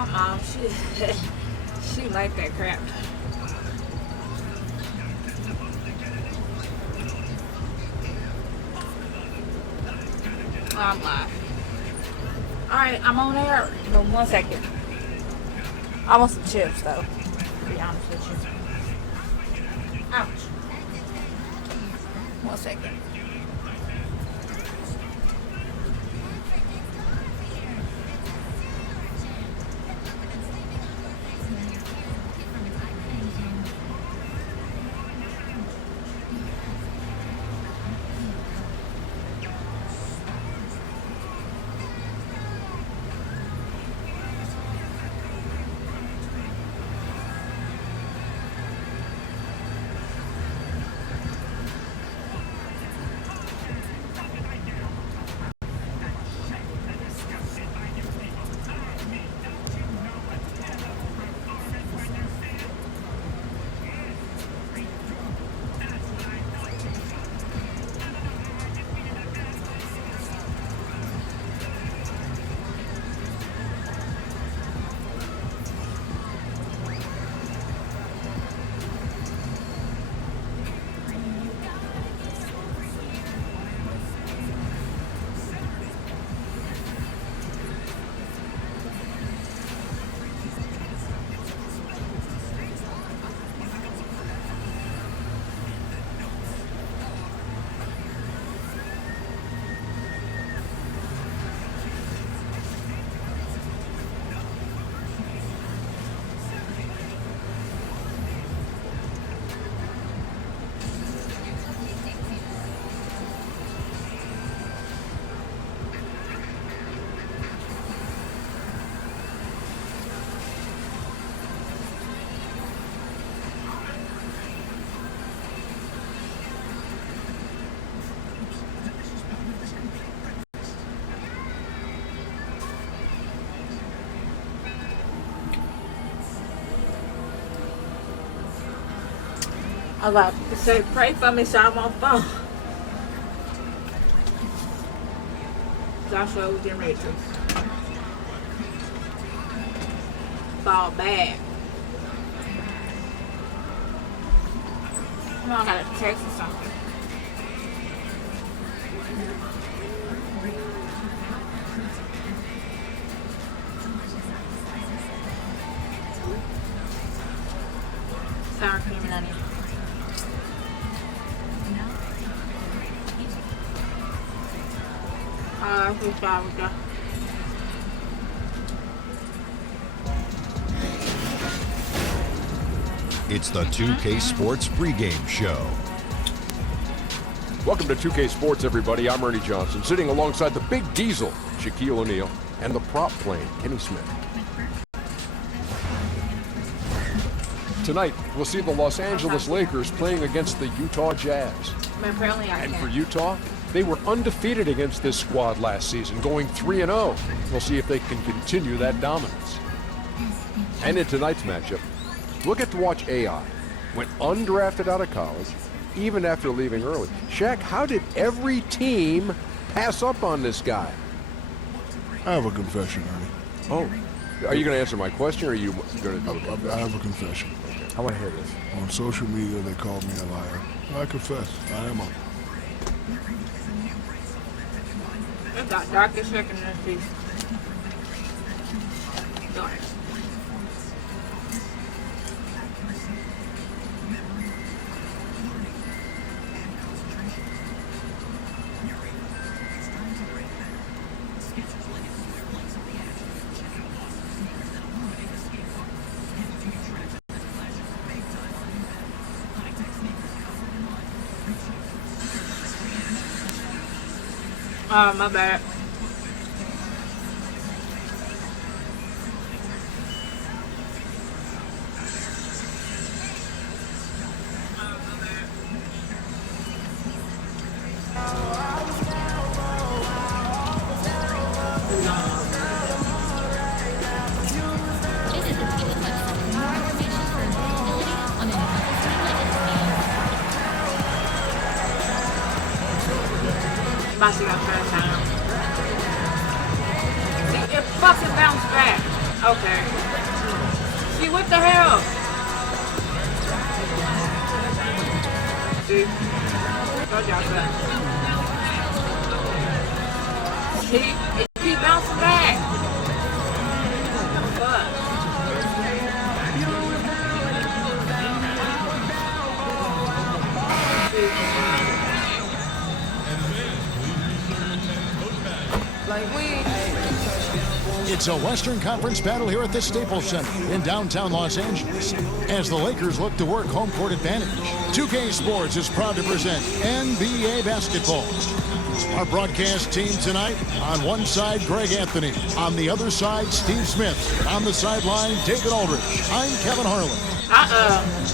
My mom, she like that crap. Oh, I'm live. Alright, I'm on air. No, 1 second. I want some chips though, to be honest with you. Ouch. 1 second. I like to say, pray for me so I won't fall. Joshua was getting ready to fall bad. Come on, I got a text or something. Sour cream and onion. It's the 2K Sports pregame show. Welcome to 2K Sports, everybody. I'm Ernie Johnson, sitting alongside the Big Diesel, Shaquille O'Neal, and the prop plane, Kenny Smith. Tonight, we'll see the Los Angeles Lakers playing against the Utah Jazz. And for Utah, they were undefeated against this squad last season, going 3-0. We'll see if they can continue that dominance. And in tonight's matchup, we'll get to watch AI. Went undrafted out of college, even after leaving early. Shaq, how did every team pass up on this guy? I have a confession, Ernie. Oh, are you going to answer my question, or are you going to do it? I have a confession. I want to hear this. On social media, they called me a liar. I confess, I am a... It got dark as heck in this piece. Dark. Oh, my bad. About to go first time. It fucking bounced back. Okay. See, what the hell? See? Told y'all that. See? It keep bouncing back. Fuck. Like It's a Western Conference battle here at the Staples Center in downtown Los Angeles as the Lakers look to work home court advantage. 2K Sports is proud to present NBA basketball. Our broadcast team tonight, on one side, Greg Anthony. On the other side, Steve Smith. On the sideline, David Aldridge. I'm Kevin Harlan.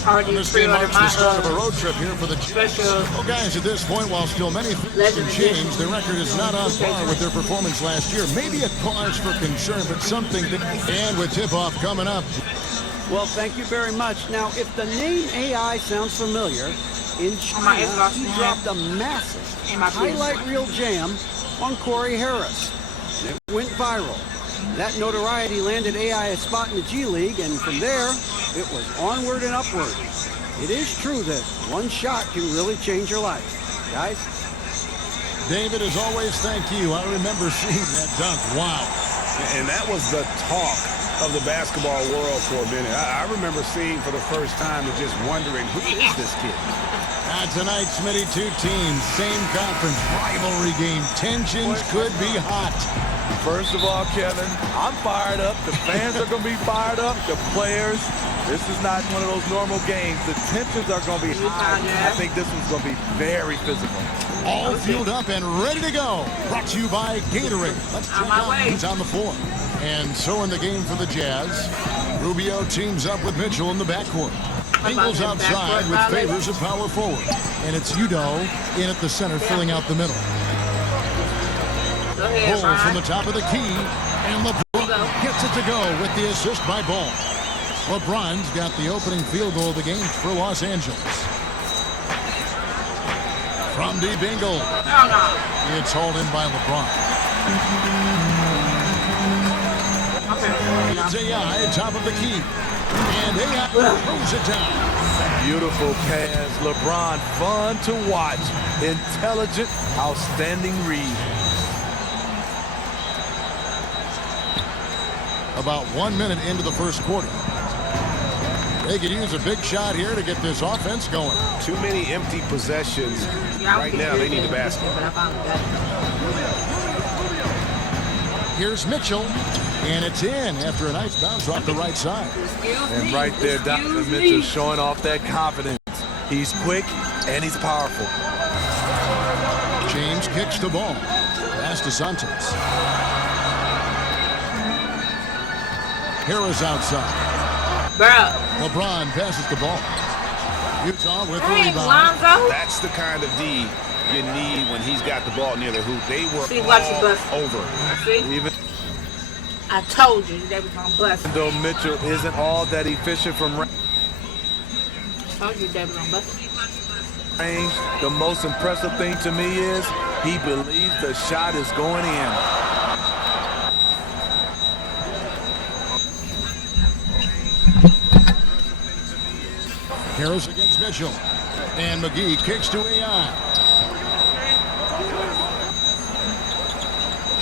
Already This game pre-ordered marks the my start of a road trip here for the special. Well, guys, at this point, while still many things have changed, their record is not on par with their performance last year. Maybe a cause for concern, but something that... And with tip-off coming up. Well, thank you very much. Now, if the name AI sounds familiar, in China, he dropped a massive highlight reel jam on Corey Harris. It went viral. That notoriety landed AI a spot in the G League, and from there, it was onward and upward. It is true that one shot can really change your life. Guys? David, as always, thank you. I remember seeing that dunk. Wow. And that was the talk of the basketball world for a minute. I remember seeing for the first time and just wondering, who is this kid? Tonight, Smitty, two teams, same conference, rivalry game. Tensions could be hot. First of all, Kevin, I'm fired up. The fans are going to be fired up. The players. This is not one of those normal games. The tensions are going to be high. I think this one's going to be very physical. All fueled up and ready to go. Brought to you by Gatorade. Let's check out who's on the floor. And so in the game for the Jazz, Rubio teams up with Mitchell in the backcourt. Ingles outside with Favors at power forward. And it's Udo in at the center, filling out the middle. Ball from the top of the key. And LeBron gets it to go with the assist by Ball. LeBron's got the opening field goal of the game for Los Angeles. From deep Ingles. It's hauled in by LeBron. It's AI, top of the key. And AI throws it down. Beautiful pass. LeBron, fun to watch. Intelligent, outstanding read. About 1 minute into the first quarter. They could use a big shot here to get this offense going. Too many empty possessions. Right now, they need the basket. Here's Mitchell, and it's in after a nice bounce off the right side. And right there, Dr. Mitchell showing off that confidence. He's quick and he's powerful. James kicks the ball. Pass to Santos. Harris outside. LeBron passes the ball. Utah with the rebound. That's the kind of D you need when he's got the ball near the hoop. They were all over. Even I told you they were going to bust. though Mitchell isn't all that efficient from I told you they were going to bust. range, the most impressive thing to me is he believes the shot is going in. Harris against Mitchell. And McGee kicks to AI.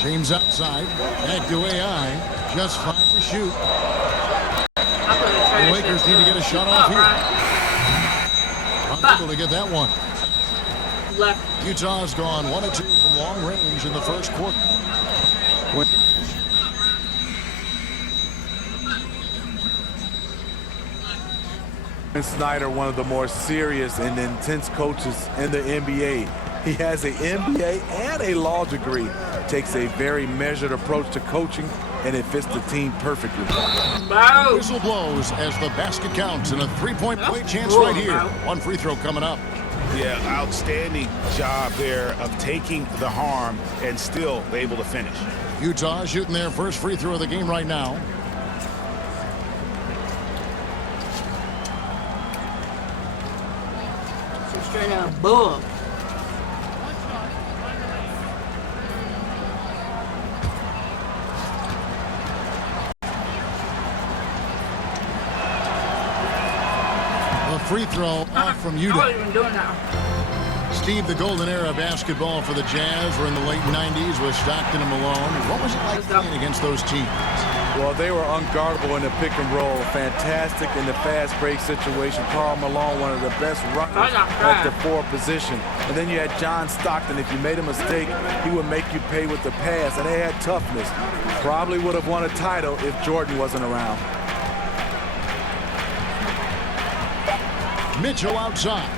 James outside. Back to AI. Just 5 to shoot. The Lakers need to get a shot off here. Unable to get that one. Utah's gone 1 of 2 from long range in the first quarter. Snyder, one of the more serious and intense coaches in the NBA. He has an MBA and a law degree. Takes a very measured approach to coaching, and it fits the team perfectly. Whistle blows as the basket counts, and a 3-point play chance right here. One free throw coming up. Yeah, outstanding job there of taking the harm and still able to finish. Utah shooting their first free throw of the game right now. Straight up bull. free throw off from I Udo. wasn't even doing that. Steve, the golden era of basketball for the Jazz were in the late 90s with Stockton and Malone. What was it like playing against those teams? Well, they were unguardable in the pick and roll, fantastic in the fast break situation. Karl Malone, one of the best runners at the 4 position. And then you had John Stockton. If you made a mistake, he would make you pay with the pass. And they had toughness. Probably would have won a title if Jordan wasn't around. Mitchell outside.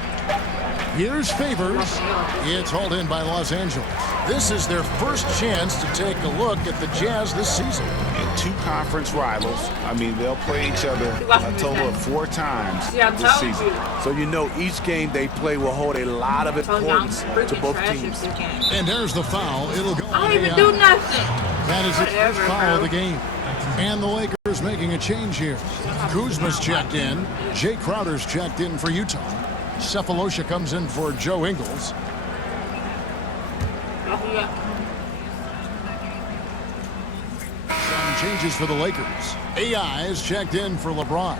Here's Favors. It's hauled in by Los Angeles. This is their first chance to take a look at the Jazz this season. And 2 conference rivals. I mean, they'll play each other a total of 4 times this season. So you know each game they play will hold a lot of importance to both teams. And there's the foul. It'll go. I don't even do nothing. That is the first foul of the game. And the Lakers making a change here. Kuzma's checked in. Jay Crowder's checked in for Utah. Cephalosha comes in for Joe Ingles. Some changes for the Lakers. AI is checked in for LeBron.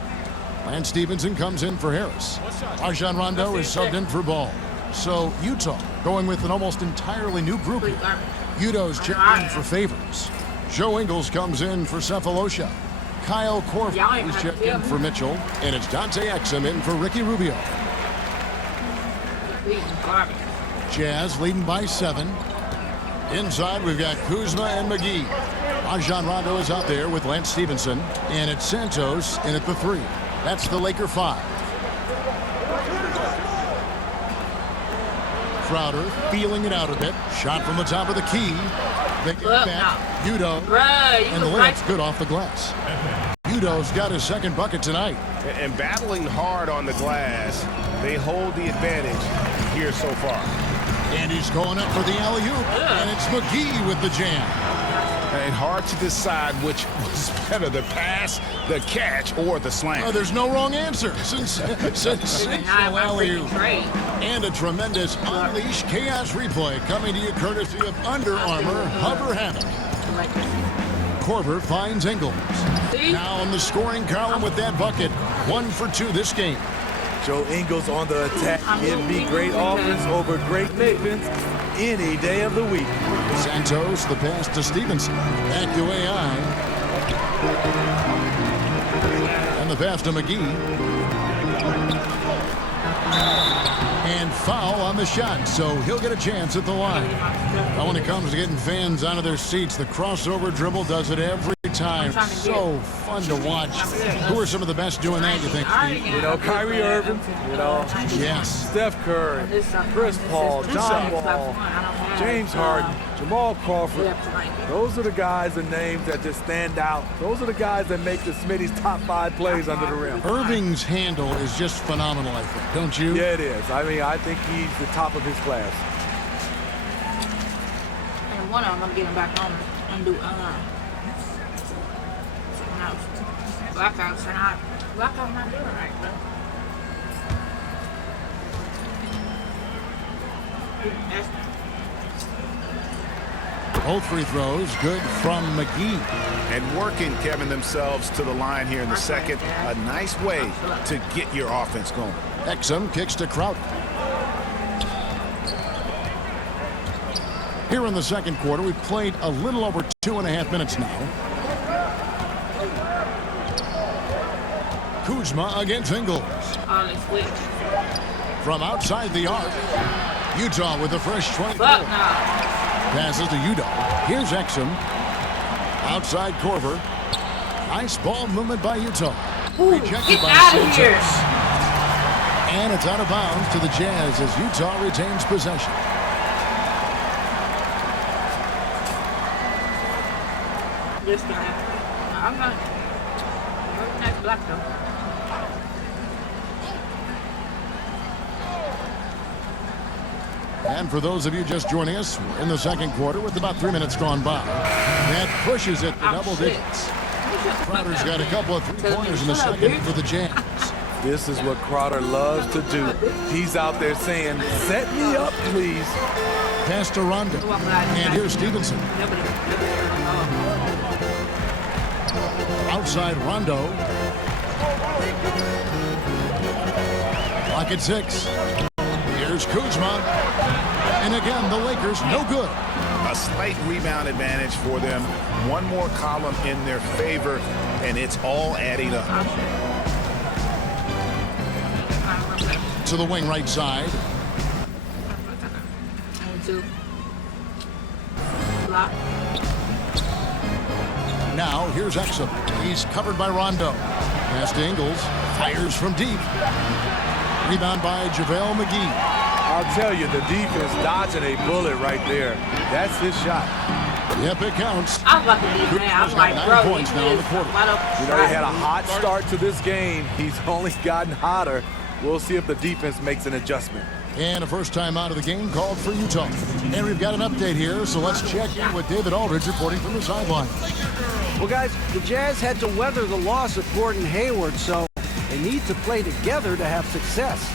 Lance Stevenson comes in for Harris. Rajon Rondo is subbed in for Ball. So Utah going with an almost entirely new group here. Udo's checked in for Favors. Joe Ingles comes in for Cephalosha. Kyle Korver is checked in for Mitchell. And it's Dante Exum in for Ricky Rubio. Jazz leading by 7. Inside, we've got Kuzma and McGee. Rajon Rondo is out there with Lance Stevenson. And it's Santos in at the 3. That's the Laker 5. Crowder feeling it out a bit. Shot from the top of the key. They get back. Udo. And the layup's good off the glass. Udo's got his second bucket tonight. And battling hard on the glass, they hold the advantage here so far. And he's going up for the alley-oop. And it's McGee with the jam. And hard to decide which was better, the pass, the catch, or the slam. Oh, there's no wrong answer. Sensational alley-oop. And a tremendous Unleash Chaos replay coming to you courtesy of Under Armour Hover Hammock. Korver finds Ingles. Now in the scoring column with that bucket. 1 for 2 this game. Joe Ingles on the attack. Give me great offense over great defense any day of the week. Santos, the pass to Stevenson. Back to AI. And the pass to McGee. And foul on the shot, so he'll get a chance at the line. Now when it comes to getting fans out of their seats, the crossover dribble does it every time. So fun to watch. Who are some of the best doing that, you think, Steve? You know, Kyrie Irving, you know, yes. Steph Curry, Chris Paul, John Wall, James Harden, Jamal Crawford. Those are the guys and names that just stand out. Those are the guys that make the Smitty's top 5 plays under the rim. Irving's handle is just phenomenal, I think, don't you? Yeah, it is. I mean, I think he's the top of his class. And one of them, I'm getting back on and do blackouts are not doing right, bro. Both free throws good from McGee. And working, Kevin, themselves to the line here in the second. A nice way to get your offense going. Exum kicks to Crowder. Here in the second quarter, we've played a little over 2.5 minutes now. Kuzma against Ingles. From outside the arc, Utah with a fresh 24. Passes to Udo. Here's Exum. Outside Korver. Nice ball movement by Utah. Rejected by Santos. And it's out of bounds to the Jazz as Utah retains possession. I'm not. Nice block though. And for those of you just joining us, we're in the second quarter with about 3 minutes gone by. That pushes it to double digits. Crowder's got a couple of 3-pointers in the second for the Jazz. This is what Crowder loves to do. He's out there saying, set me up, please. Pass to Rondo. And here's Stevenson. Outside Rondo. Clock at 6. Here's Kuzma. And again, the Lakers no good. A slight rebound advantage for them. One more column in their favor, and it's all adding up. To the wing right side. Now here's Exum. He's covered by Rondo. Pass to Ingles. Fires from deep. Rebound by JaVale McGee. I'll tell you, the defense dodging a bullet right there. That's his shot. Yep, it counts. I'm about to be mad. I'm like, bro, points now in the quarter. You know, he had a hot start to this game. He's only gotten hotter. We'll see if the defense makes an adjustment. And a first time out of the game called for Utah. And we've got an update here, so let's check in with David Aldridge reporting from the sideline. Well, guys, the Jazz had to weather the loss of Gordon Hayward, so they need to play together to have success.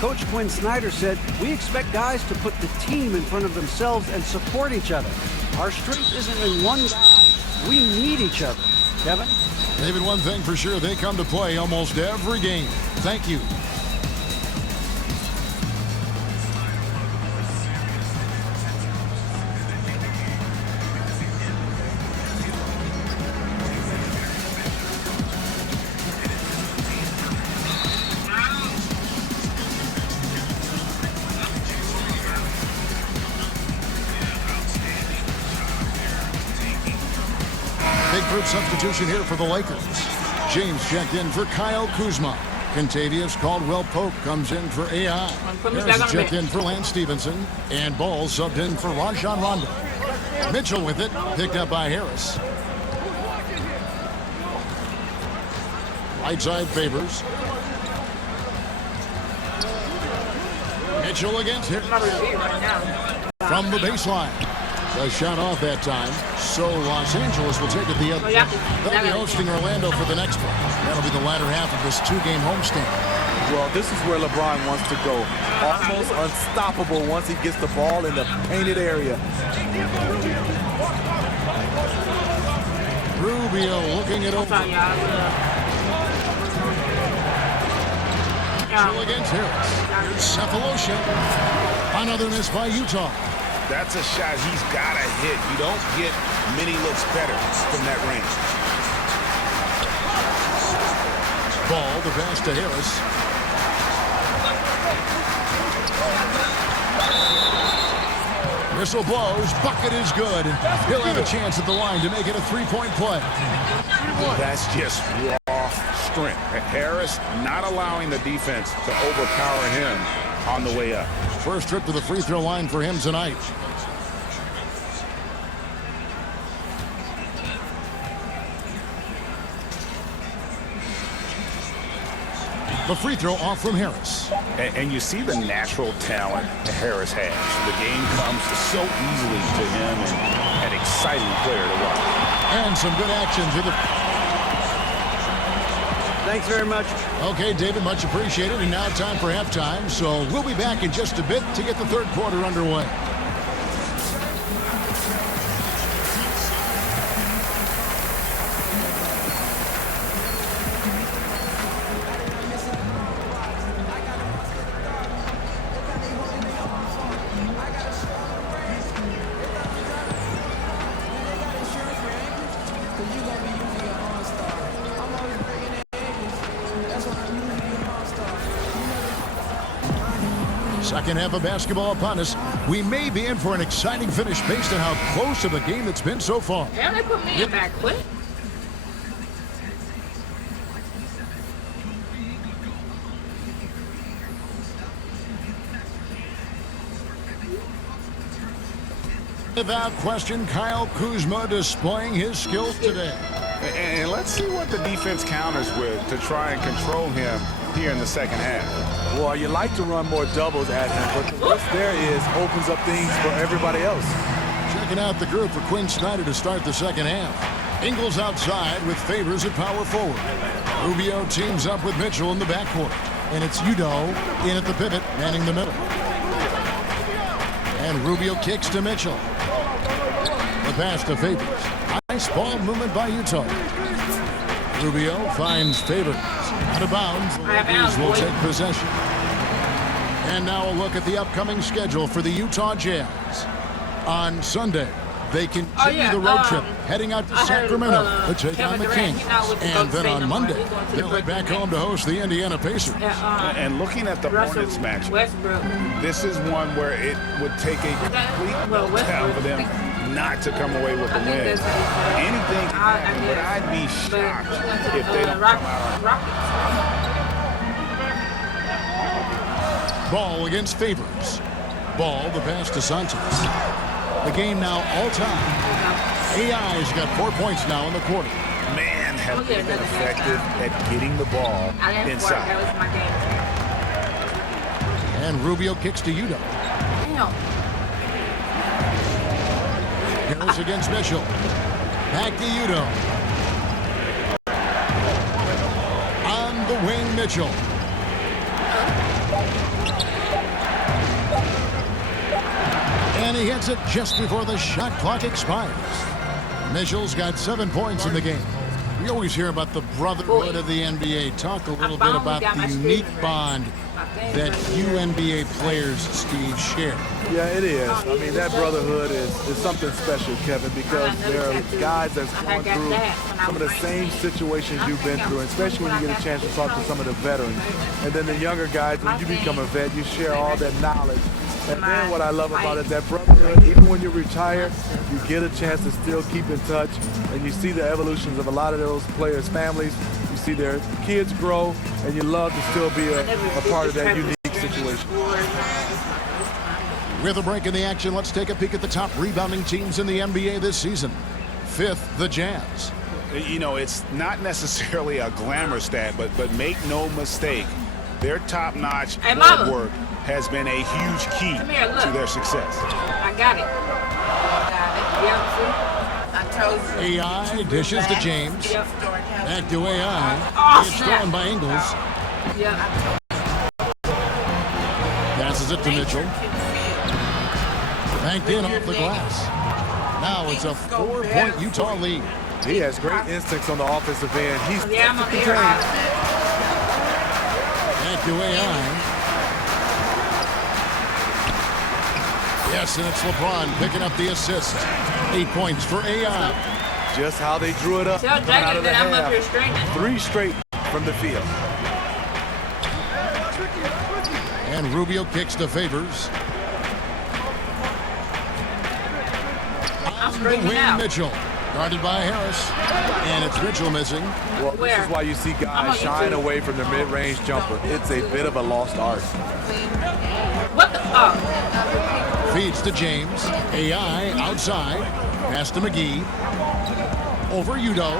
Coach Quinn Snyder said, we expect guys to put the team in front of themselves and support each other. Our strength isn't in one guy. We need each other. Kevin? David, one thing for sure, they come to play almost every game. Thank you. Big group substitution here for the Lakers. James checked in for Kyle Kuzma. Contavious Caldwell-Pope comes in for AI. Harris checked in for Lance Stevenson. And Ball subbed in for Rajon Rondo. Mitchell with it, picked up by Harris. Right side Favors. Mitchell against him. From the baseline. A shot off that time. So Los Angeles will take it the other way. They'll be hosting Orlando for the next one. That'll be the latter half of this two-game homestand. Well, this is where LeBron wants to go. Almost unstoppable once he gets the ball in the painted area. Rubio looking it over. Mitchell against Harris. Here's Cephalosha. Another miss by Utah. That's a shot he's got to hit. You don't get many looks better from that range. Ball, the pass to Harris. Whistle blows. Bucket is good. He'll have a chance at the line to make it a three-point play. That's just raw strength. Harris not allowing the defense to overpower him on the way up. First trip to the free throw line for him tonight. The free throw off from Harris. And you see the natural talent Harris has. The game comes so easily to him, and an exciting player to watch. And some good action to the... Thanks very much. Okay, David, much appreciated. And now time for halftime. So we'll be back in just a bit to get the third quarter underway. Second half of basketball upon us. We may be in for an exciting finish based on how close of a game it's been so far. Damn, they put me in back quick. Without question, Kyle Kuzma displaying his skills today. And let's see what the defense counters with to try and control him here in the second half. Well, you like to run more doubles at him, but the risk there is opens up things for everybody else. Checking out the group for Quinn Snyder to start the second half. Ingles outside with Favors at power forward. Rubio teams up with Mitchell in the backcourt. And it's Udoh in at the pivot, manning the middle. And Rubio kicks to Mitchell. The pass to Favors. Nice ball movement by Utah. Rubio finds Favors. Out of bounds. The Lakers will take possession. And now a look at the upcoming schedule for the Utah Jazz. On Sunday, they continue the road trip, heading out to Sacramento to take on the Kings. And then on Monday, they'll head back home to host the Indiana Pacers. And looking at the Hornets match, this is one where it would take a complete meltdown for them not to come away with a win. Anything can happen, but I'd be shocked if they don't come out. Ball against Favors. Ball, the pass to Santos. The game now all time. AI's got 4 points now in the quarter. Man, have they been effective at getting the ball inside. And Rubio kicks to Udo. Harris against Mitchell. Back to Udo. On the wing, Mitchell. And he hits it just before the shot clock expires. Mitchell's got 7 points in the game. We always hear about the brotherhood of the NBA. Talk a little bit about the unique bond that you NBA players, Steve, share. Yeah, it is. I mean, that brotherhood is something special, Kevin, because there are guys that's going through some of the same situations you've been through, especially when you get a chance to talk to some of the veterans. And then the younger guys, when you become a vet, you share all that knowledge. And then what I love about it, that brotherhood, even when you retire, you get a chance to still keep in touch, and you see the evolutions of a lot of those players' families. You see their kids grow, and you love to still be a part of that unique situation. With a break in the action, let's take a peek at the top rebounding teams in the NBA this season. 5th, the Jazz. You know, it's not necessarily a glamour stat, but make no mistake, their top-notch work has been a huge key to their success. I got it. I told you. AI dishes to James. Back to AI. It's thrown by Ingles. Passes it to Mitchell. Banked in off the glass. Now it's a 4-point Utah lead. He has great instincts on the offensive end. He's I'm a beer. Back to AI. Yes, and it's LeBron picking up the assist. 8 points for AI. Just how they drew it up. Tell Jacob that I'm up here half. 3 straight from the field. And Rubio kicks to Favors. I'm screaming out. Mitchell. Guarded by Harris. And it's Mitchell missing. Well, this is why you see guys shying away from their mid-range jumper. It's a bit of a lost art. What the? Feeds to James. AI outside. Pass to McGee. Over Udo.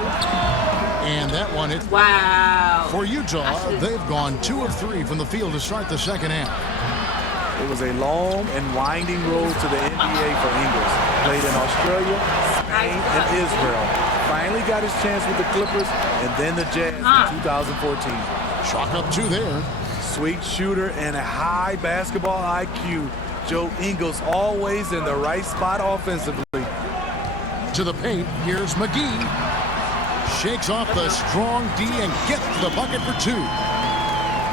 And that one hit. Wow. For Utah, they've gone 2 of 3 from the field to start the second half. It was a long and winding road to the NBA for Ingles. Played in Australia, Spain, and Israel. Finally got his chance with the Clippers and then the Jazz in 2014. Chalk up 2 there. Sweet shooter and a high basketball IQ. Joe Ingles always in the right spot offensively. To the paint, here's McGee. Shakes off the strong D and gets to the bucket for 2.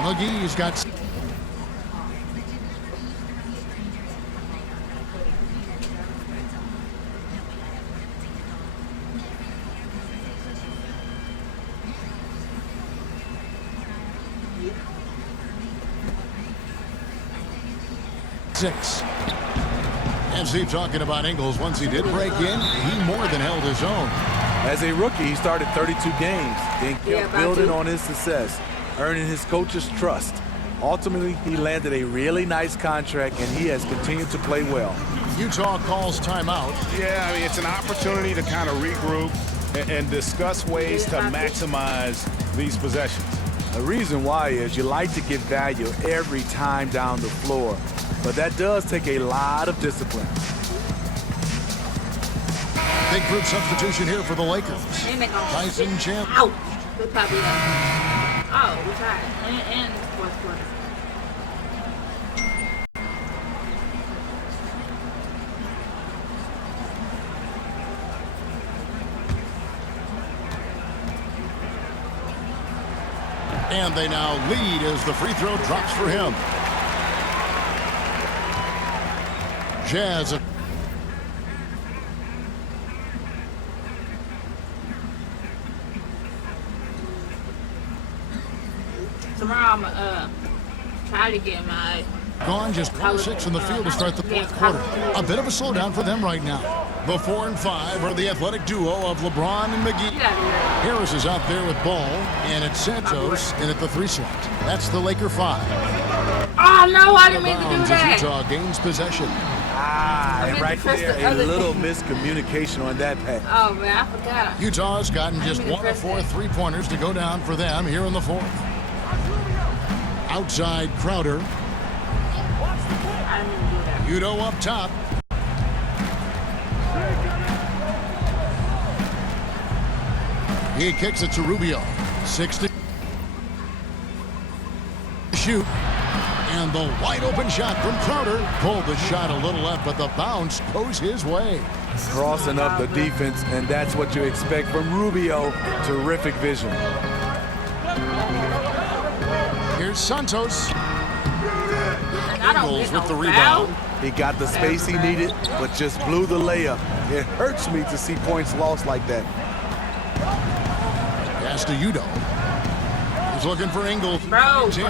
McGee's got... Six. And Steve talking about Ingles. Once he did break in, he more than held his own. As a rookie, he started 32 games, then kept building on his success, earning his coach's trust. Ultimately, he landed a really nice contract, and he has continued to play well. Utah calls timeout. Yeah, I mean, it's an opportunity to kind of regroup and discuss ways to maximize these possessions. The reason why is you like to get value every time down the floor. But that does take a lot of discipline. Big group substitution here for the Lakers. Tyson Chandler. Ouch. Good puppy. Oh, we tried. And fourth quarter. And they now lead as the free throw drops for him. Jazz. Tomorrow I'm try to get my Gone just 1-6 in the field to start the fourth quarter. A bit of a slowdown for them right now. The 4 and 5 are the athletic duo of LeBron and McGee. Harris is out there with ball, and it's Santos in at the 3 slot. That's the Laker 5. Oh no, I didn't mean to do As that. Utah gains possession. And right there, a little miscommunication on that pass. Oh man, I forgot. Utah's gotten just 1 of 4 3-pointers to go down for them here in the fourth. Outside Crowder. I didn't mean to do that. Udo up top. He kicks it to Rubio. 60. Shoot. And the wide open shot from Crowder. Pulled the shot a little left, but the bounce goes his way. Crossing up the defense, and that's what you expect from Rubio. Terrific vision. Here's Santos. And I don't Ingles get with the no rebound. foul. He got the space he needed, but just blew the layup. It hurts me to see points lost like that. Pass to Udo. He's looking for Ingles. Bro. Tim,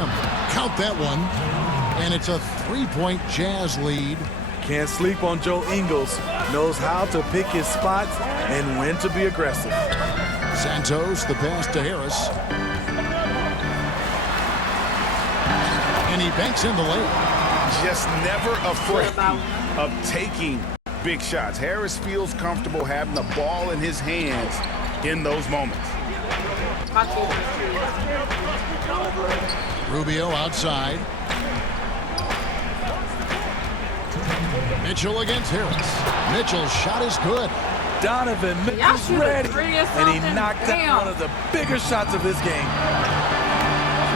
count that one. And it's a 3-point Jazz lead. Can't sleep on Joe Ingles. Knows how to pick his spots and when to be aggressive. Santos, the pass to Harris. And he banks in the layup. Just never afraid of taking big shots. Harris feels comfortable having the ball in his hands in those moments. Rubio outside. Mitchell against Harris. Mitchell's shot is good. Donovan Mitchell's shoot a ready, three or and he something? knocked Damn. down one of the bigger shots of this game.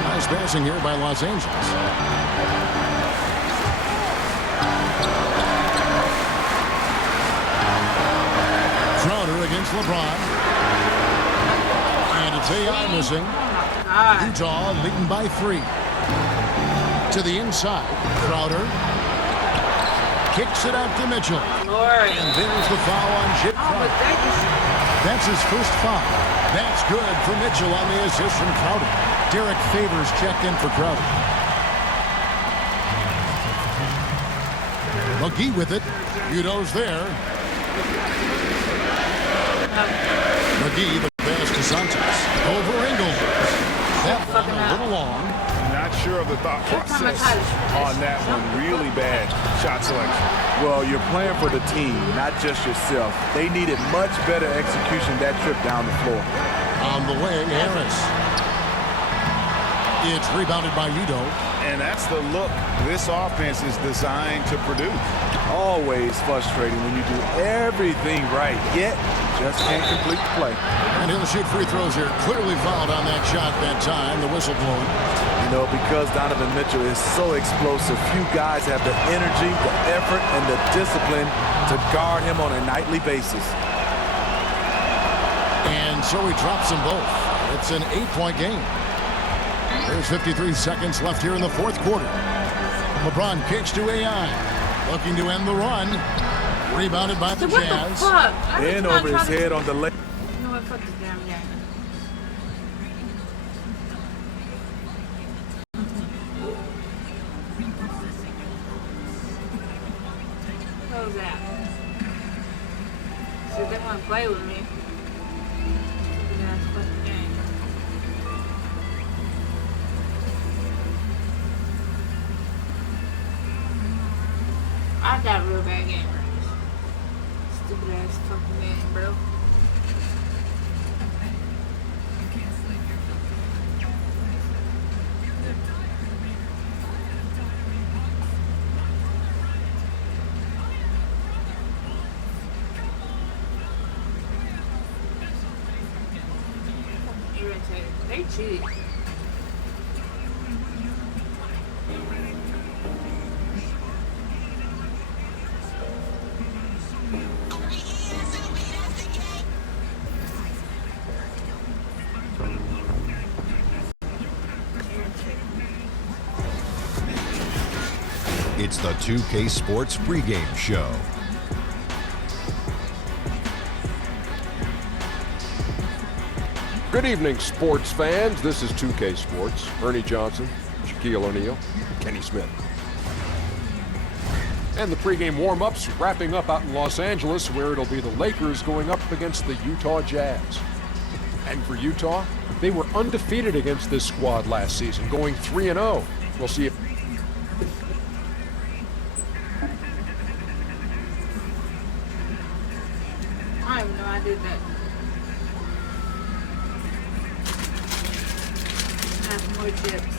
Nice passing here by Los Angeles. Crowder against LeBron. And it's AI missing. Utah leading by 3. To the inside. Crowder kicks it out to Mitchell. Lord. And there's the foul on Jit Oh, but Crowder. That's his first foul. That's good for Mitchell on the assist from Crowder. Derek Favors checked in for Crowder. McGee with it. Udo's there. McGee, the pass to Santos. Over Ingles. That one a little long. Not sure of the thought process on that one. Really bad shot selection. Well, you're playing for the team, not just yourself. They needed much better execution that trip down the floor. On the wing, Harris. It's rebounded by Udo. And that's the look this offense is designed to produce. Always frustrating when you do everything right, yet just can't complete the play. And he'll shoot free throws here. Clearly fouled on that shot that time. The whistle blowing. You know, because Donovan Mitchell is so explosive, few guys have the energy, the effort, and the discipline to guard him on a nightly basis. And so he drops them both. It's an 8-point game. There's 53 seconds left here in the fourth quarter. LeBron kicks to AI. Looking to end the run. Rebounded by the What the Jazz. fuck? In over his head on the leg. You know what? Fuck this damn game. What was that? So they want to play with me. That's fucking game. I got a real bad game. Stupid ass fucking game, bro. Irritated. They cheated. It's It's the 2K Sports pregame show. Good evening, sports fans. This is 2K Sports. Ernie Johnson, Shaquille O'Neal, Kenny Smith. And the pregame warm-ups wrapping up out in Los Angeles, where it'll be the Lakers going up against the Utah Jazz. And for Utah, they were undefeated against this squad last season, going 3-0. We'll see if... I didn't even know I did that. Have more chips.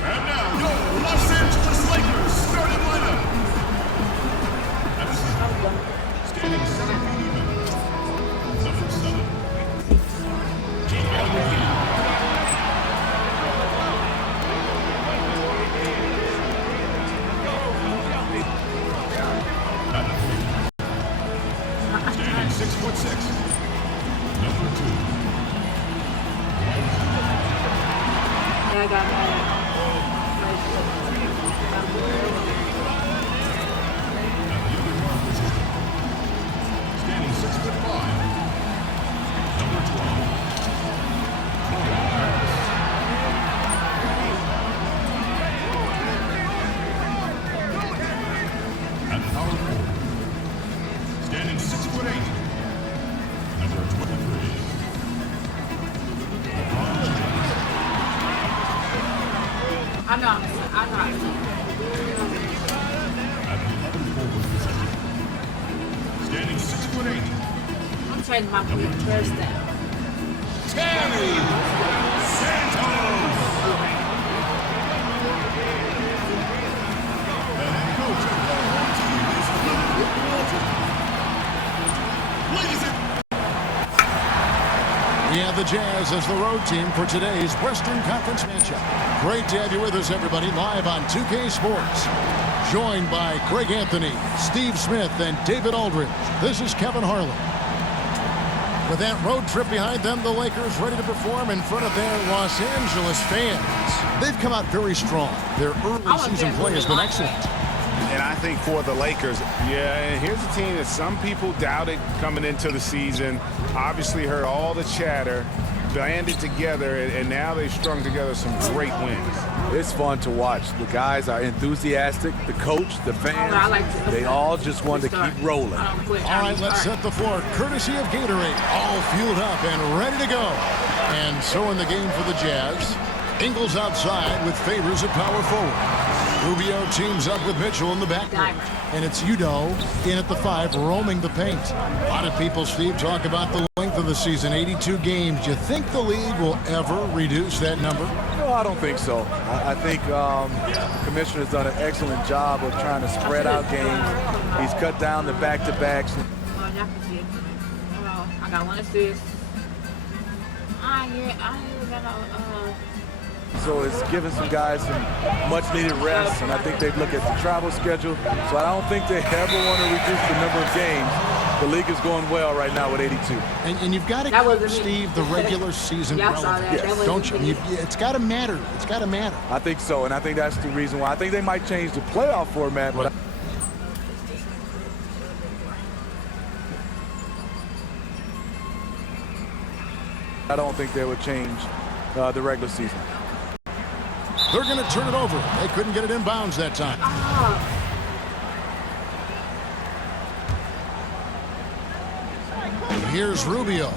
And now, your Los Angeles Lakers starting lineup. Standing center field, number 7, standing 6'6", number 2. Yeah, I got that. Standing 6'5", number 12. At power forward, standing 6'8", number 23. I'm not. At the other forward position, standing 6'8", I'm trading my first down. Terry Santos. The head coach of the home team is Luke Walton. Ladies and We have the Jazz as the road team for today's Western Conference matchup. Great to have you with us, everybody, live on 2K Sports. Joined by Greg Anthony, Steve Smith, and David Aldridge. This is Kevin Harlan. With that road trip behind them, the Lakers ready to perform in front of their Los Angeles fans. They've come out very strong. Their early season play has been excellent. And I think for the Lakers, yeah, here's a team that some people doubted coming into the season. Obviously heard all the chatter, banded together, and now they've strung together some great wins. It's fun to watch. The guys are enthusiastic. The coach, the fans, they all just want to keep rolling. All right, let's set the floor. Courtesy of Gatorade, all fueled up and ready to go. And so in the game for the Jazz, Ingles outside with Favors at power forward. Rubio teams up with Mitchell in the backcourt. And it's Udoh in at the 5, roaming the paint. A lot of people, Steve, talk about the length of the season, 82 games. Do you think the league will ever reduce that number? No, I don't think so. I think the commissioner's done an excellent job of trying to spread out games. He's cut down the back-to-backs. Well, y'all can see it. I got one assist. I ain't got no, So it's giving some guys some much-needed rest, and I think they look at the travel schedule. So I don't think they ever want to reduce the number of games. The league is going well right now with 82. And you've got to give Steve the regular season relevance, don't you? I mean, it's got to matter. It's got to matter. I think so, and I think that's the reason why. I think they might change the playoff format, but I don't think they would change the regular season. They're going to turn it over. They couldn't get it in bounds that time. Here's Rubio.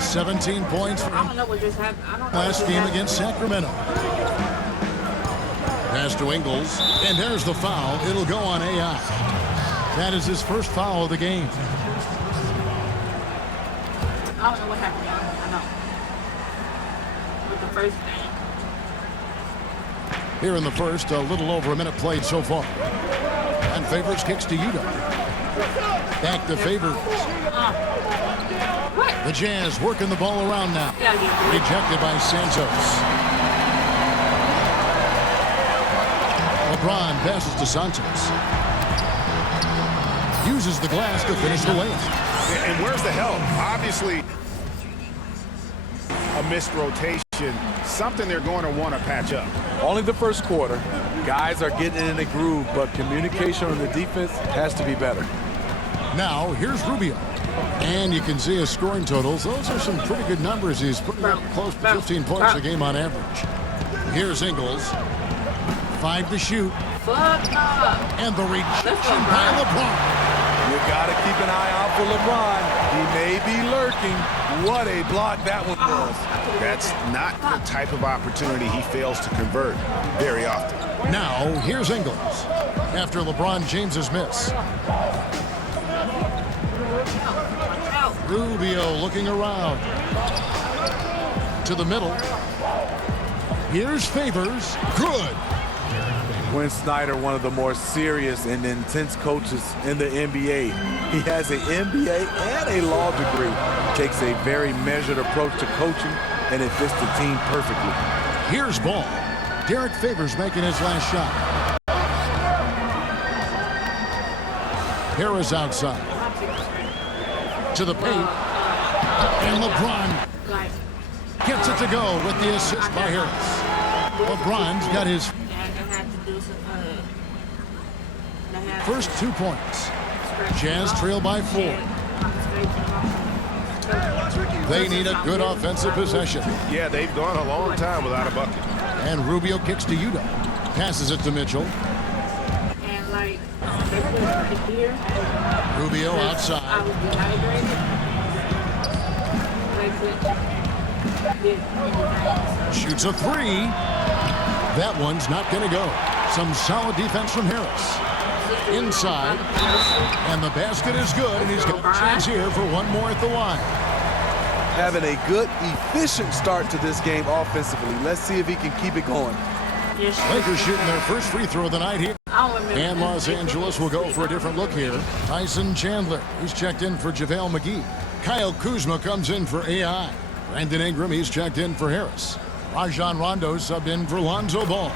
17 points for him last game against Sacramento. Pass to Ingles, and there's the foul. It'll go on AI. That is his first foul of the game. I don't know what happened, y'all. I know. With the first thing. Here in the first, a little over a minute played so far. And Favors kicks to Yuta. Back to Favors. What? The Jazz working the ball around now. Rejected by Santos. LeBron passes to Santos. Uses the glass to finish the layup. And where's the help? Obviously, a missed rotation. Something they're going to want to patch up. Only the first quarter. Guys are getting in a groove, but communication on the defense has to be better. Now, here's Rubio. And you can see his scoring totals. Those are some pretty good numbers. He's putting up close to 15 points a game on average. Here's Ingles. 5 to shoot. And the rejection by LeBron. You got to keep an eye out for LeBron. He may be lurking. What a block that one was. That's not the type of opportunity he fails to convert very often. Now, here's Ingles. After LeBron James's miss. Rubio looking around. To the middle. Here's Favors. Good. Quinn Snyder, one of the more serious and intense coaches in the NBA. He has an MBA and a law degree. Takes a very measured approach to coaching, and it fits the team perfectly. Here's ball. Derek Favors making his last shot. Harris outside. To the paint. And LeBron gets it to go with the assist by Harris. LeBron's got his first 2 points. Jazz trail by 4. They need a good offensive possession. Yeah, they've gone a long time without a bucket. And Rubio kicks to Yuta. Passes it to Mitchell. And like, they put it right here. Rubio outside. I was dehydrated. Shoots a 3. That one's not going to go. Some solid defense from Harris. Inside. And the basket is good, and he's got a chance here for one more at the line. Having a good, efficient start to this game offensively. Let's see if he can keep it going. Lakers shooting their first free throw of the night here. And Los Angeles will go for a different look here. Tyson Chandler, he's checked in for JaVale McGee. Kyle Kuzma comes in for AI. Brandon Ingram, he's checked in for Harris. Rajon Rondo subbed in for Lonzo Ball.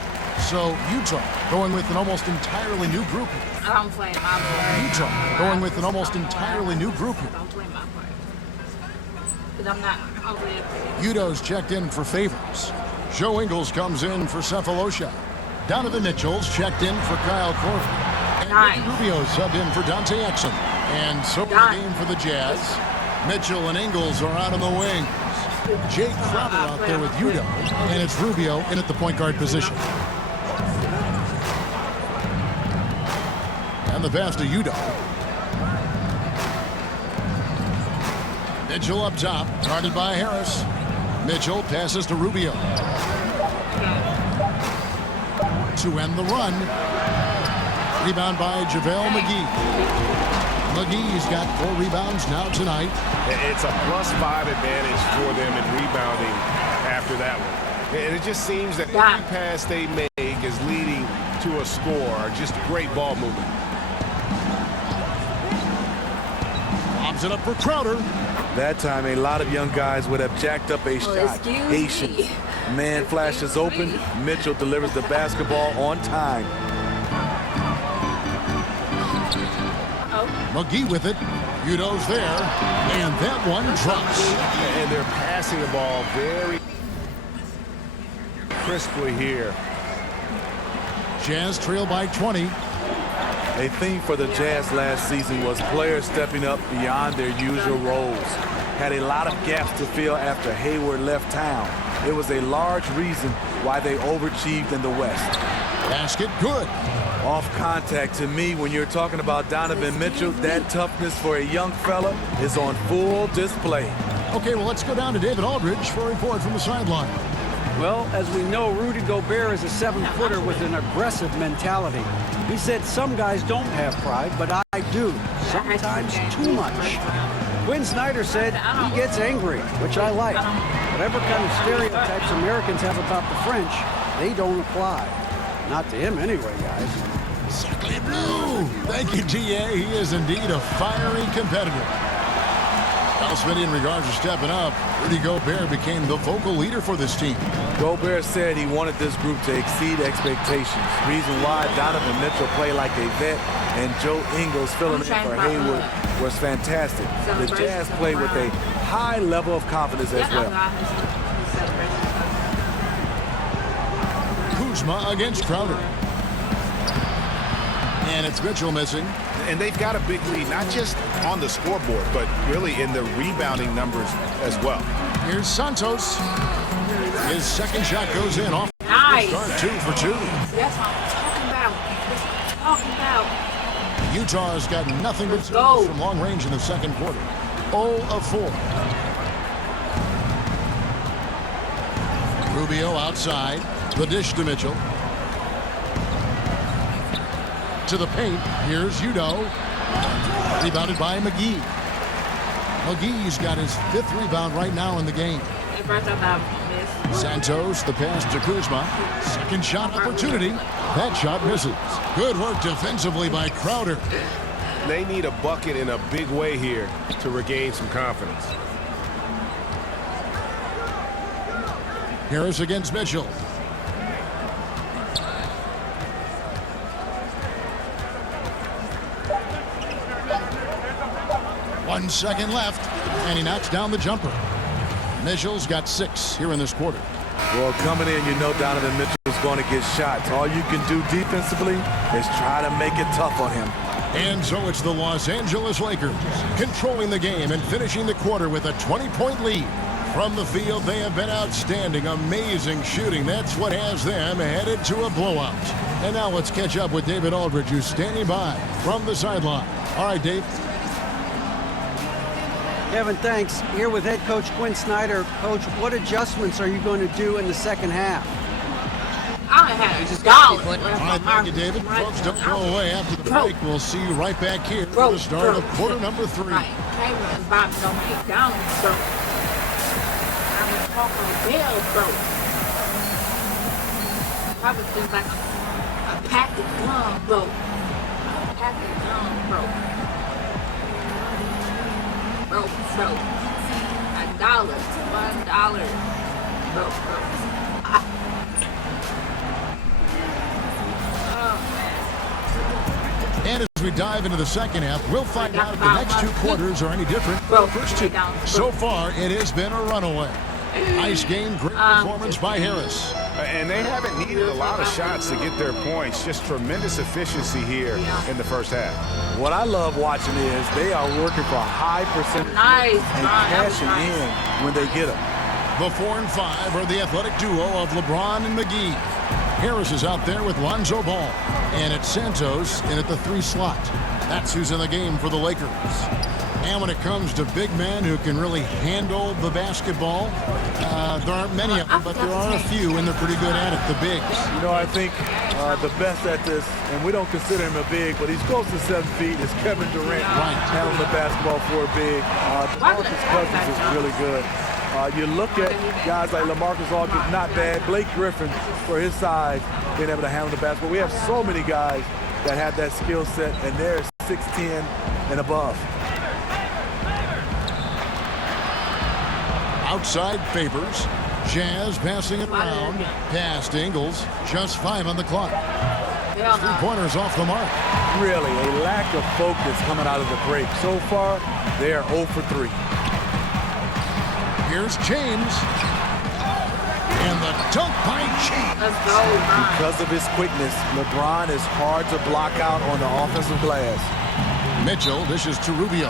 So Utah going with an almost entirely new group here. I'm playing my part. Utah going with an almost entirely new group here. Don't play my part. Because I'm not overly. Udo's checked in for Favors. Joe Ingles comes in for Cephalosha. Donovan Mitchell's checked in for Kyle Korver. And Rubio subbed in for Dante Exum. And so the game for the Jazz. Mitchell and Ingles are out on the wings. Jake Crowder out there with Udo. And it's Rubio in at the point guard position. And the pass to Udo. Mitchell up top, guarded by Harris. Mitchell passes to Rubio. To end the run. Rebound by JaVale McGee. McGee's got 4 rebounds now tonight. It's a +5 advantage for them in rebounding after that one. And it just seems that every pass they make is leading to a score. Just great ball movement. Lobs it up for Crowder. That time, a lot of young guys would have jacked up a shot. Patience. Man flashes open. Mitchell delivers the basketball on time. McGee with it. Udo's there. And that one drops. And they're passing the ball very crisply here. Jazz trail by 20. A theme for the Jazz last season was players stepping up beyond their usual roles. Had a lot of gaps to fill after Hayward left town. It was a large reason why they overachieved in the West. Basket good. Off contact to me, when you're talking about Donovan Mitchell, that toughness for a young fella is on full display. Okay, well, let's go down to David Aldridge for a report from the sideline. Well, as we know, Rudy Gobert is a 7-footer with an aggressive mentality. He said some guys don't have pride, but I do. Sometimes too much. Quinn Snyder said he gets angry, which I like. Whatever kind of stereotypes Americans have about the French, they don't apply. Not to him anyway, guys. Sacre bleu! Thank you, T.A. He is indeed a fiery competitor. Well, Smitty, in regards to stepping up, Rudy Gobert became the vocal leader for this team. Gobert said he wanted this group to exceed expectations. Reason why Donovan Mitchell played like a vet and Joe Ingles filling in for Hayward was fantastic. The Jazz played with a high level of confidence as well. Kuzma against Crowder. And it's Mitchell missing. And they've got a big lead, not just on the scoreboard, but really in the rebounding numbers as well. Here's Santos. His second shot goes in off. Nice. Start 2 for 2. That's what I'm talking about. That's what I'm talking about. Utah's got nothing but singles from long range in the second quarter. 0 of 4. Rubio outside. The dish to Mitchell. To the paint. Here's Udo. Rebounded by McGee. McGee's got his 5th rebound right now in the game. Santos, the pass to Kuzma. Second shot opportunity. That shot misses. Good work defensively by Crowder. They need a bucket in a big way here to regain some confidence. Harris against Mitchell. One second left, and he knocks down the jumper. Mitchell's got 6 here in this quarter. Well, coming in, you know Donovan Mitchell is going to get shots. All you can do defensively is try to make it tough on him. And so it's the Los Angeles Lakers controlling the game and finishing the quarter with a 20-point lead. From the field, they have been outstanding, amazing shooting. That's what has them headed to a blowout. And now let's catch up with David Aldridge, who's standing by from the sideline. All right, Dave. Kevin, thanks. Here with head coach Quinn Snyder. Coach, what adjustments are you going to do in the second half? I have just got it. All right, thank you, David. Folks, don't go away after the break. We'll see you right back here for the start of quarter number 3. Right. Cameron Bob don't keep down, bro. I'm talking bell, bro. Probably seems like a pack of gum, bro. A pack of gum, bro. Bro, $1. $1. Bro. And as we dive into the second half, we'll find out if the next 2 quarters are any different from the first 2. So far, it has been a runaway. Nice game, great performance by Harris. And they haven't needed a lot of shots to get their points. Just tremendous efficiency here in the first half. What I love watching is they are working for a high percentage and cashing in when they get them. The 4 and 5 are the athletic duo of LeBron and McGee. Harris is out there with Lonzo Ball. And it's Santos in at the 3 slot. That's who's in the game for the Lakers. And when it comes to big men who can really handle the basketball, there aren't many of them, but there are a few, and they're pretty good at it, the bigs. You know, I think the best at this, and we don't consider him a big, but he's close to 7 feet, is Kevin Durant. Right. Handling the basketball for a big. DeMarcus Cousins is really good. You look at guys like LaMarcus Aldridge, not bad. Blake Griffin, for his size, being able to handle the basketball. We have so many guys that have that skill set, and they're 6'10" and above. Outside Favors. Jazz passing it around. Past Ingles. Just 5 on the clock. 3-pointers off the mark. Really, a lack of focus coming out of the break. So far, they are 0 for 3. Here's James. And the dunk by James. Let's go, man. Because of his quickness, LeBron is hard to block out on the offensive glass. Mitchell dishes to Rubio.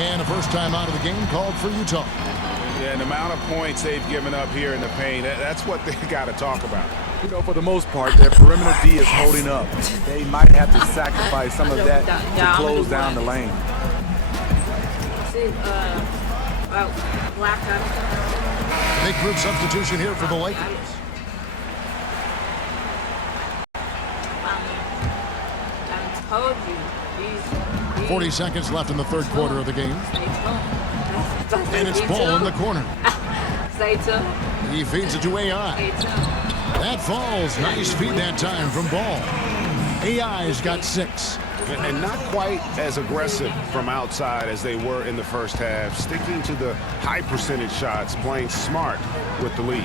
And a first time out of the game called for Utah. Yeah, and the amount of points they've given up here in the paint, that's what they got to talk about. You know, for the most part, their perimeter D is holding up. They might have to sacrifice some of that to close down the lane. See, black Big group substitution here for the Lakers. I told you. 40 seconds left in the third quarter of the game. And it's Ball in the corner. Stay tuned. He feeds it to AI. Stay tuned. That falls. Nice feed that time from Ball. AI's got 6. And not quite as aggressive from outside as they were in the first half. Sticking to the high percentage shots, playing smart with the lead.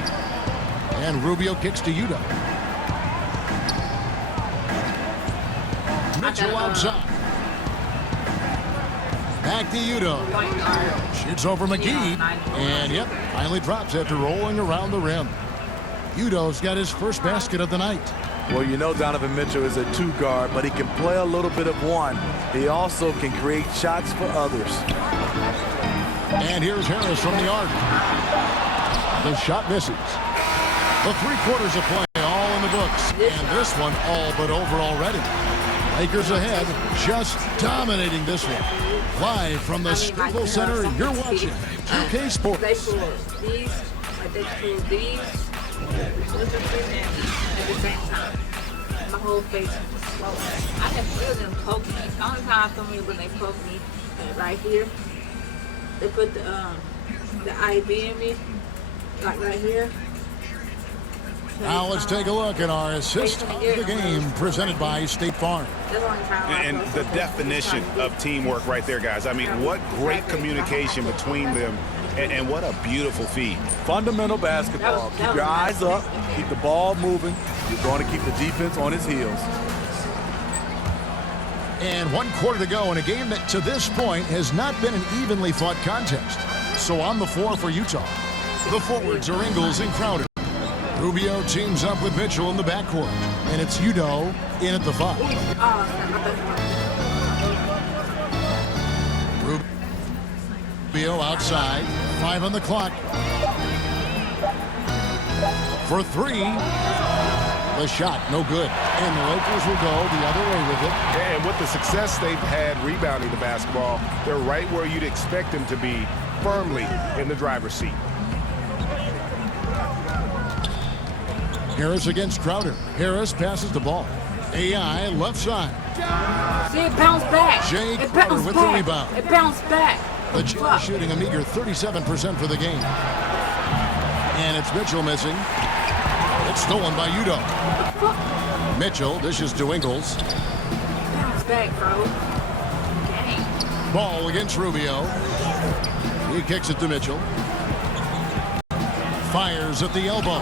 And Rubio kicks to Udo. Mitchell outside. Back to Udo. Shoots over McGee. And, yep, finally drops after rolling around the rim. Udo's got his first basket of the night. Well, you know Donovan Mitchell is a 2-guard, but he can play a little bit of one. He also can create shots for others. And here's Harris from the arc. The shot misses. The 3 quarters of play all in the books. And this one all but over already. Lakers ahead, just dominating this one. Live from the Staples Center, you're watching 2K Sports. They pulled these, but they pulled these. At the same time, my whole face was swollen. I can feel them poke me. The only time I feel me when they poke me, right here. They put the IV in me, like right here. Now let's take a look at our assist of the game presented by State Farm. And the definition of teamwork right there, guys. I mean, what great communication between them. And what a beautiful feed. Fundamental basketball. Keep your eyes up. Keep the ball moving. You're going to keep the defense on its heels. And 1 quarter to go in a game that to this point has not been an evenly fought contest. So on the floor for Utah, the forwards are Ingles and Crowder. Rubio teams up with Mitchell in the backcourt. And it's Udo in at the 5. Rubio outside. 5 on the clock. For 3. The shot, no good. And the Lakers will go the other way with it. And with the success they've had rebounding the basketball, they're right where you'd expect them to be, firmly in the driver's seat. Harris against Crowder. Harris passes the ball. AI left side. See, it bounced back. Jay It Crowder bounced with back. the rebound. It bounced back. The Jazz shooting a meager 37% for the game. And it's Mitchell missing. It's stolen by Udo. Mitchell dishes to Ingles. Bounce back, bro. Dang. Ball against Rubio. He kicks it to Mitchell. Fires at the elbow.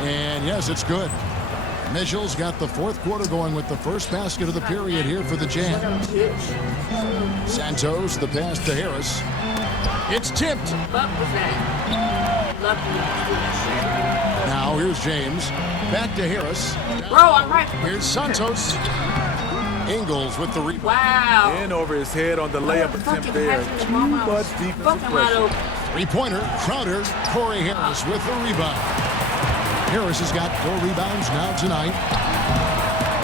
And yes, it's good. Mitchell's got the 4th quarter going with the first basket of the period here for the Jazz. Santos, the pass to Harris. It's tipped. Now here's James. Back to Harris. Bro, I'm right. Here's Santos. Ingles with the rebound. Wow. In over his head on the layup attempt there. Too much defensive pressure. 3-pointer. Crowder. Corey Harris with the rebound. Harris has got 4 rebounds now tonight.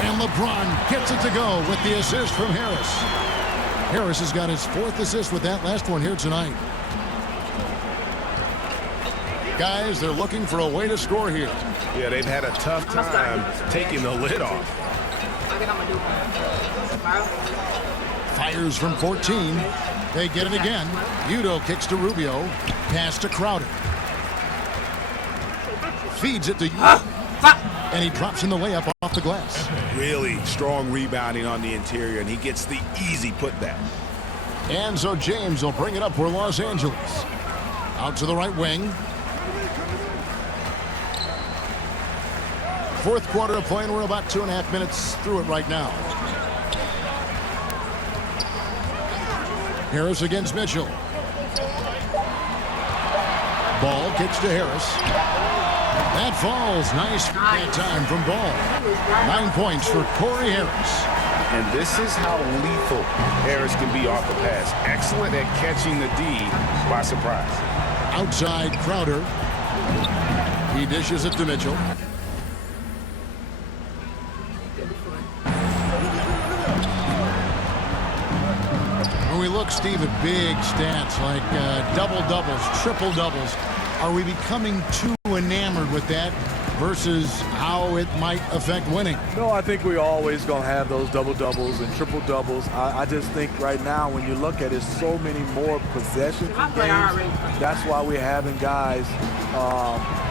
And LeBron gets it to go with the assist from Harris. Harris has got his 4th assist with that last one here tonight. Guys, they're looking for a way to score here. Yeah, they've had a tough time taking the lid off. I think I'm going to do one. Tomorrow. Fires from 14. They get it again. Udo kicks to Rubio. Pass to Crowder. Feeds it to Udo. And he drops in the layup off the glass. Really strong rebounding on the interior, and he gets the easy putback. And so James will bring it up for Los Angeles. Out to the right wing. 4th quarter of play, and we're about 2.5 minutes through it right now. Harris against Mitchell. Ball kicks to Harris. That falls. Nice that time from Ball. 9 points for Corey Harris. And this is how lethal Harris can be off the pass. Excellent at catching the D by surprise. Outside Crowder. He dishes it to Mitchell. we look, Steve, at big stats like double-doubles, triple-doubles, are we becoming too enamored with that versus how it might affect winning? No, I think we're always going to have those double-doubles and triple-doubles. I just think right now when you look at it, so many more possessions in games. That's why we're having guys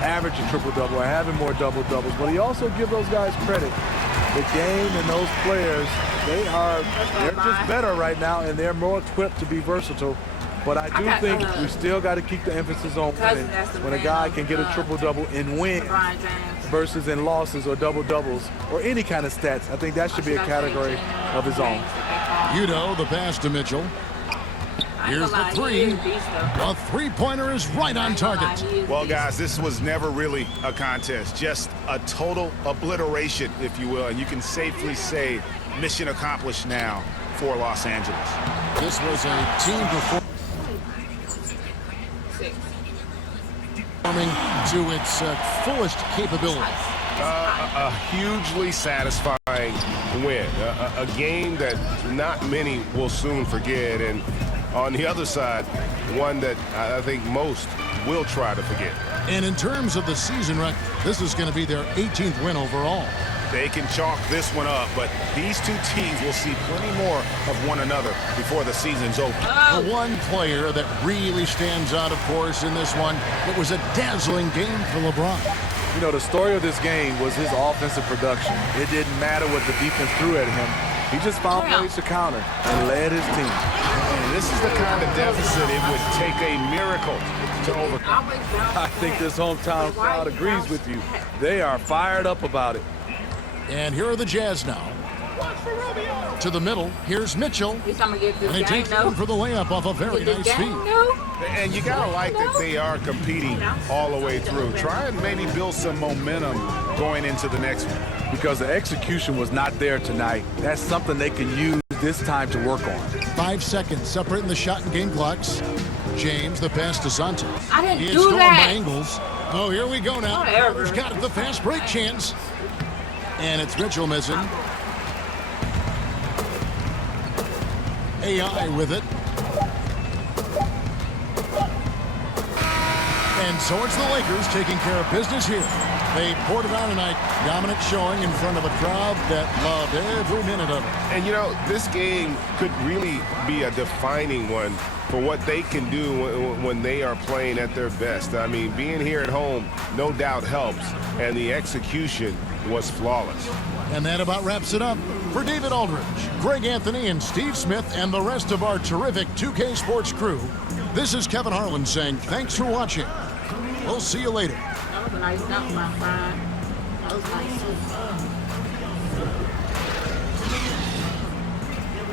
averaging triple-double or having more double-doubles. But he also gives those guys credit. The game and those players, they're just better right now, and they're more equipped to be versatile. But I do think we still got to keep the emphasis on winning. When a guy can get a triple-double and win versus in losses or double-doubles or any kind of stats, I think that should be a category of his own. Udo, the pass to Mitchell. Here's the three. A three-pointer is right on target. Well, guys, this was never really a contest. Just a total obliteration, if you will. And you can safely say mission accomplished now for Los Angeles. This was a team performance to its fullest capability. A hugely satisfying win. A game that not many will soon forget. And on the other side, one that I think most will try to forget. And in terms of the season record, this is going to be their 18th win overall. They can chalk this one up, but these two teams will see plenty more of one another before the season's over. The one player that really stands out, of course, in this one, it was a dazzling game for LeBron. You know, the story of this game was his offensive production. It didn't matter what the defense threw at him. He just found ways to counter and led his team. And this is the kind of deficit it would take a miracle to overcome. I think this hometown crowd agrees with you. They are fired up about it. And here are the Jazz now. To the middle, here's Mitchell. And he takes one for the layup off a very nice feed. And you gotta like that they are competing all the way through. Try and maybe build some momentum going into the next one. Because the execution was not there tonight. That's something they can use this time to work on. 5 seconds separating the shot and game clocks. James, the pass to Santos. I didn't He is do stolen that. by Ingles. Oh, here we go now. Whoever's got it, the fast break chance. And it's Mitchell missing. AI with it. And so it's the Lakers taking care of business here. They poured it on tonight. Dominant showing in front of a crowd that loved every minute of it. And, you know, this game could really be a defining one for what they can do when they are playing at their best. I mean, being here at home no doubt helps, and the execution was flawless. And that about wraps it up. For David Aldridge, Greg Anthony, and Steve Smith, and the rest of our terrific 2K Sports crew, this is Kevin Harlan saying thanks for watching. We'll see you later. That was a nice dunk, my friend. That was nice.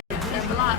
Thanks a lot.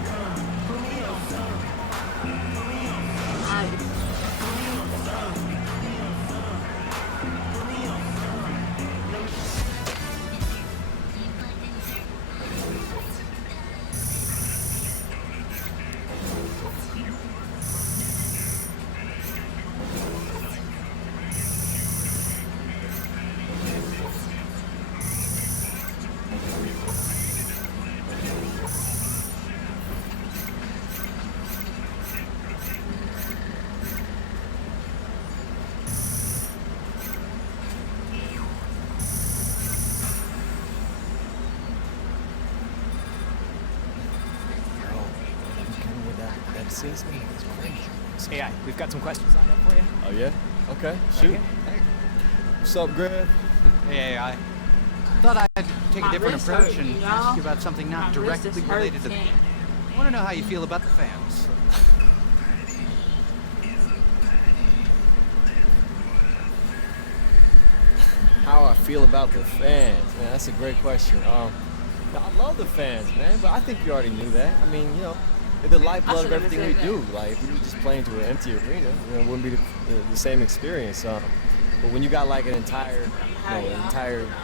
AI, we've got some questions lined up for you. Oh, yeah? Okay, shoot. What's up, Greg? Hey, AI. Thought I'd take a different approach and ask you about something not directly related to the game. I want to know how you feel about the fans. How I feel about the fans, man, that's a great question. I love the fans, man, but I think you already knew that. I mean, you know, they're the lifeblood of everything we do. Like, if we were just playing to an empty arena, you know, it wouldn't be the same experience. But when you got like an entire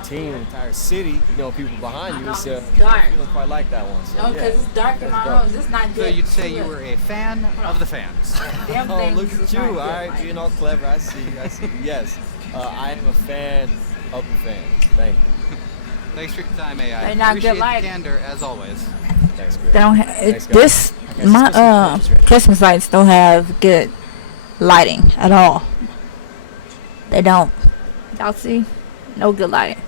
team, an entire city, you know, people behind you, it's feeling quite like that one. So, No, because it's dark in my room. This is not good. So you'd say you were a fan of the fans. Oh, look at you. All right, being all clever. I see. Yes, I am a fan of the fans. Thank you. Thanks for your time, AI. They're not Appreciate good the light. candor, as always. Thanks, Greg. They don't Thanks, guys. this My Christmas lights don't have good lighting at all. They don't. Y'all see? No good lighting.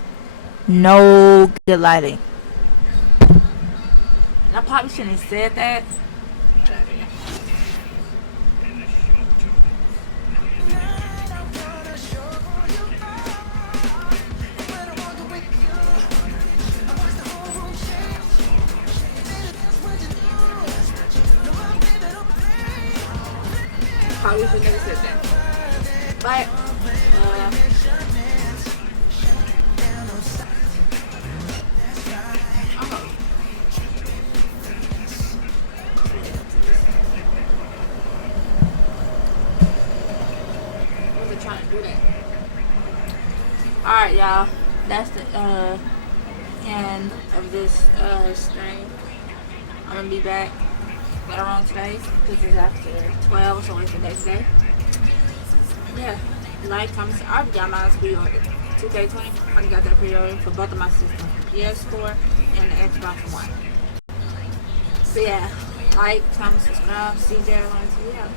No good lighting. And I probably shouldn't have said that. Probably should never said that. But wasn't trying to do that. Alright, y'all. That's the end of this stream. I'm gonna be back later on today because it's after 12, so it's the next day. Yeah, like, comment, I already got mine pre-ordered. 2K20, I already got that pre-ordered for both of my systems, the PS4 and the Xbox One. So yeah, like, comment, subscribe, CJ Airlines, yeah.